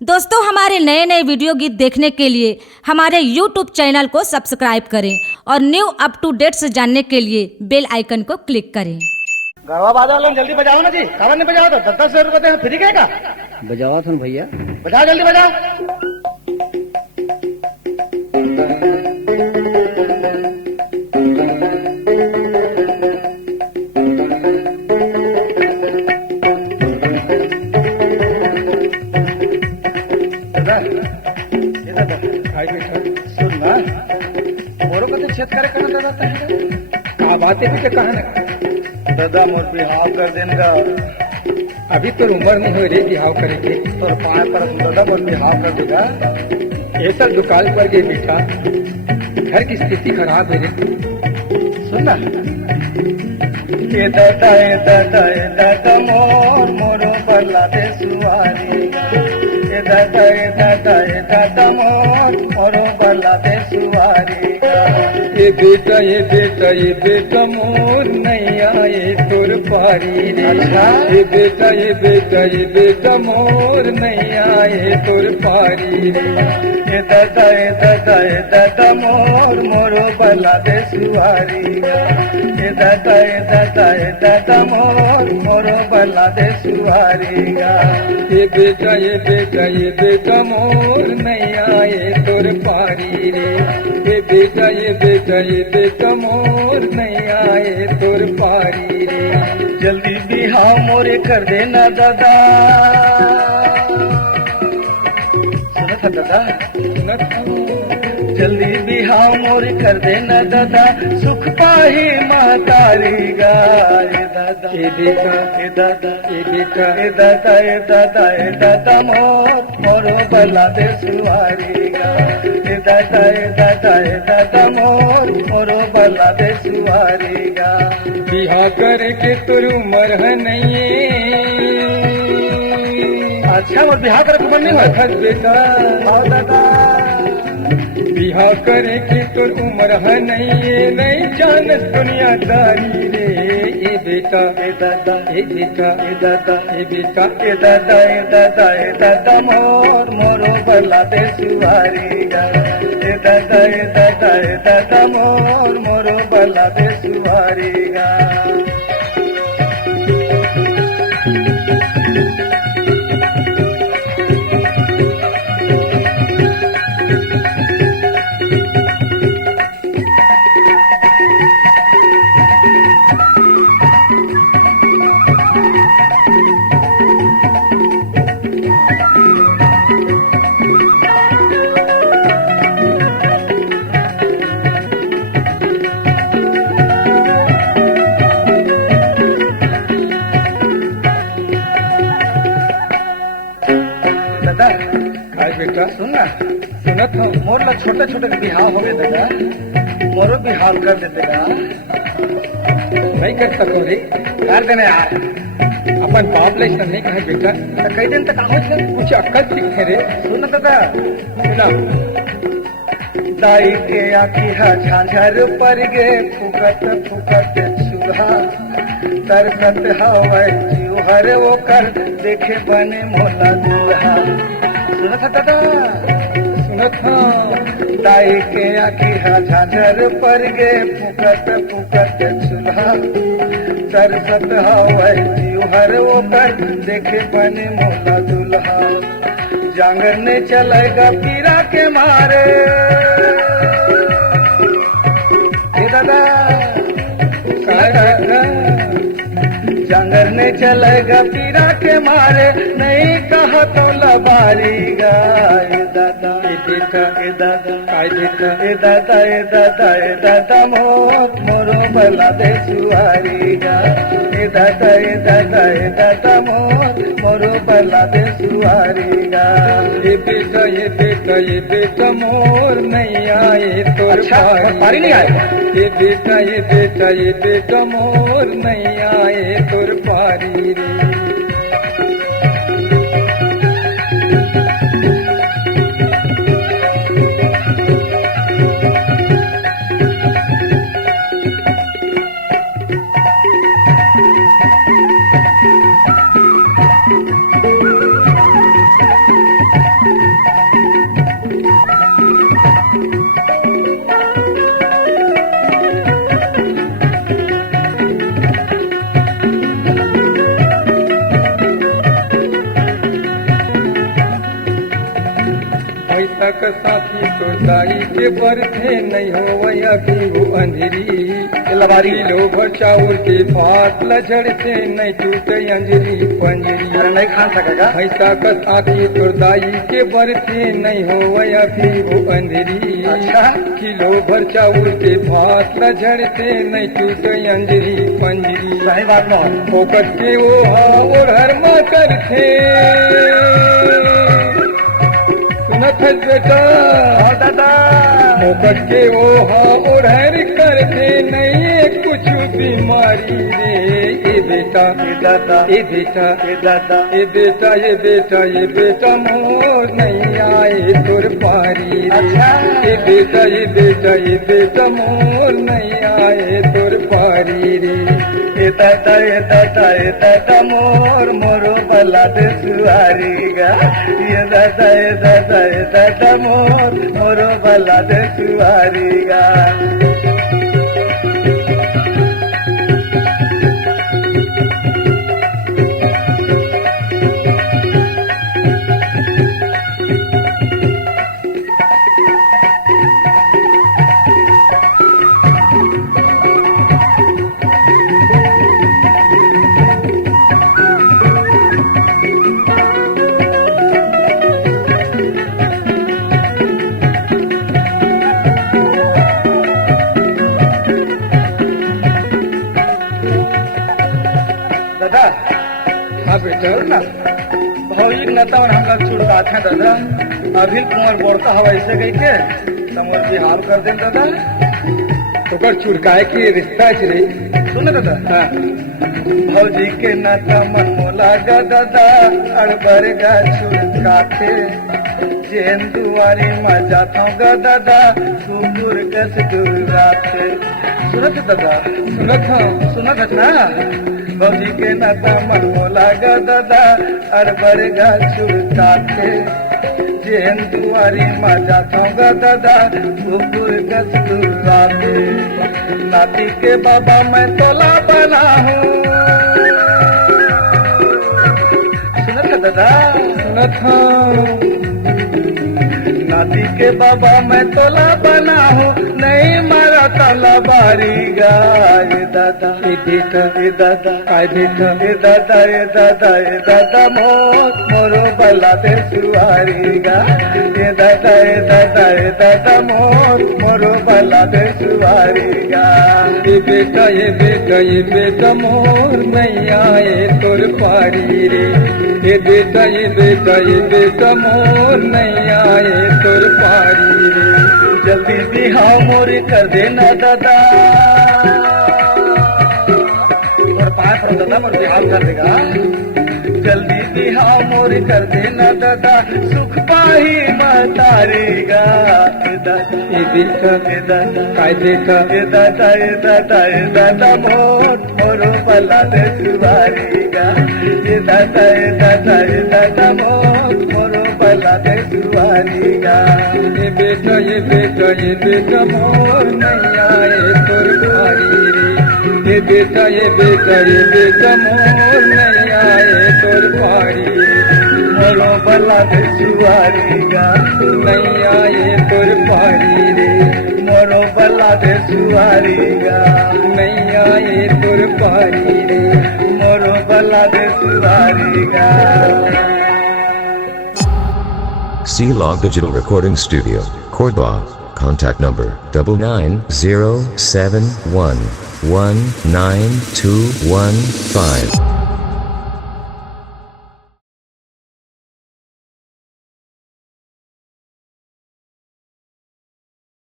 दोस्तों, हमारे नए नए वीडियो गीत देखने के लिए हमारे YouTube चैनल को सब्सक्राइब करें और न्यू अप टू डेट्स जानने के लिए बेल आइकन को क्लिक करें। गरबा बाजा वाले जल्दी बजाओ ना जी, कावर नहीं बजाओ तो 10-10 रुपए हैं, फ्री का बजावा था भैया, बजाओ जल्दी बजाओ। सुन ना, मोरो को तो छेद करे करना दादा है का बातें भी कहा ना दादा मोर बिहाव कर देगा। अभी तो उम्र नहीं हो रही बिहाव करेंगे। और पाए पर दादा मोर बिहाव कर देगा। ऐसा दुकान पर गए बेटा, घर की स्थिति खराब है रे। सुन ना, ये दादा मोर मोरो बल्ला दे सुवारी। ये दादा मोर मोरो बल्ला दे सुवारी। ये बेटा मोर नहीं आए तोर पारी रे। ये बेटा मोर नहीं आए तोर पारी रे। ये दादा मोर मोरो बल्ला दे सुवारी। ये दादा मोर मोरो बल्ला दे सुवारी। ये बेटा मोर नहीं आए तोर पारी रे। ये बेटा मोर नहीं आए तोर पारी रे। जल्दी बिहाव मोरे कर देना दादा। सुना था दादा, जल्दी बिहाव मोरे कर देना दादा। सुख पाही महतारी गा। ये दादा ये बेटा ये दादा ये बेटा ए दादा ए दादा ए दादा मोर मोरो बल्ला दे सुवारी गा। ए दादा मोर मोरो बल्ला दे सुवारी गा। बिहा करके तोर उम्र है नहीं। अच्छा, और बिहार करे कुछ नहीं हुआ खत बेटा, हाँ दादा। बिहा करे की तोर उम्र है नहीं जान दुनियादारी रे। ये बेटा ए दादा ये बेटा ए दादा ये बेटा ए दादा ए दादा ए दादा मोर मोरो बल्ला दे सुवारी गा। ए दादा मोर मोरो बल्ला दे सुवारी गा। दादा काय बेटा सुन ना, सुनत हूँ। मोर ला छोटे छोटे बिहाव हो गए दादा। मोरो बिहाव कर देते गा। नहीं कर सको रे, कर देने यार। अपन बाप ले नहीं कहे बेटा। तो कई दिन तक आओ थे। कुछ अक्कल सीखे रे। सुन ना दादा, सुना दाई के आखी हा झांझर पर गे फुकत फुकत चूहा। तरसत हवै चूहर वो कर देखे बने मोला दूल्हा। सुना था दादा, सुनत हूँ। दाई के आखी हा झांझर पर गे फुकत फुकत चूल्हा। तरसत हवै चूहर वो कर देखे बने मोला दूल्हा। जांगर ने चलेगा पीरा के मारे। हे दादा काय बेटा जांगर ने चलेगा पीरा के मारे। नहीं कहा तो लबारी गा। ए दादा ये बेटा ए दादा काय बेटा ए दादा ए दादा ए दादा मोर मोरो बल्ला दे सुवारी गा। ए दादा ए दादा ए दादा मोर मोरो बल्ला दे सुवारी गा। ये बेटा मोर नहीं आए तोर अच्छा, पारी नहीं आए। ये बेटा मोर नहीं आए तोर पारी रे। पैसा का साथी तो दाई के बरथे नहीं हो वया भी वो अंधेरी लबारी किलो भर चाउर के भात लजड़ से नहीं टूटे अंजरी पंजरी अरे नहीं खा सकेगा पैसा का साथी तो दाई के बरथे नहीं हो वया भी वो अंधेरी अच्छा। किलो भर चाउर के भात लजड़ से नहीं टूटे अंजरी पंजरी सही बात ना फोकट के वो और हर मा कर थे सुनत है बेटा हाँ दादा फोकट के वो और हर कर थे नहीं है कुछ बीमारी रे ये बेटा ये दादा ये बेटा ये दादा ये बेटा ये बेटा ये बेटा मोर नहीं आए तुर पारी रे अच्छा। ये बेटा ये बेटा ये बेटा मोर नहीं आए तुर पारी रे ये दादा मोर मोरो बला दे सुआरीगा ये दादा मोर मोरो बला दे सुआरीगा दादा हाँ बेटा ना भौजिक नेतावन हम लोग छुड़का थे दादा अभी कुंवर बोड़ता हवा ऐसे गई के समोर बिहार कर दें दादा ओकर चुड़काए के रिश्ता रे सुन दादा हाँ भौजी के नाता मन मोला गा दादा अड़बर गा छुड़का थे जेन दुआरी में जाता हूँ गा दादा कुकुर कस दुर्गा थे सुनत दादा सुनत हूँ सुनत ना भौजी के नाता मन मोला गा दादा अड़बर गा छुड़का थे जेन दुआरी में जाता हूँ गा दादा कुकुर कस दुर्गा थे नाती के बाबा मैं तोला बना हूँ सुनत दादा सुनत हूँ नाती के बाबा मैं तोला बना हूँ नहीं मारा ताला बारी गाय दादा ये बेटा ये दादा आए बेटा ये दादा ये दादा ये दादा मोर मोरो बला दे सुआरी गा ये दादा ये दादा ये दादा मोर मोरो बला दे सुआरी गा ये बेटा ये बेटा ये बेटा मोर नहीं आए तुर पारी रे ये बेटा ये बेटा ये बेटा मोर नहीं आए तुर पारी रे जल्दी बिहाव मोरी कर देना दादा और पाए पर दादा मोर बिहाव कर देगा जल्दी बिहाव मोरी कर देना दादा सुख पाही मतारेगा दादा ये बेटा ये दादा आए बेटा ये दादा ये दादा ये दादा मोर मोरो बला दे सुवारीगा ये दादा ये दादा ये दादा मोर मोरो बला दे सुवारीगा ये बेटा ये बेटा ये बेटा मोर नहीं आए तुर पारी रे ये बेटा ये बेटा ये बेटा मोर नहीं आए तुर पारी रे मोरो बला दे सुवारीगा नहीं आए तुर पारी रे मोरो बला दे सुवारीगा नहीं आए तुर पारी रे मोरो बला दे सुवारीगा C-Log Digital Recording Studio, Cordoba. Contact number 99071192115.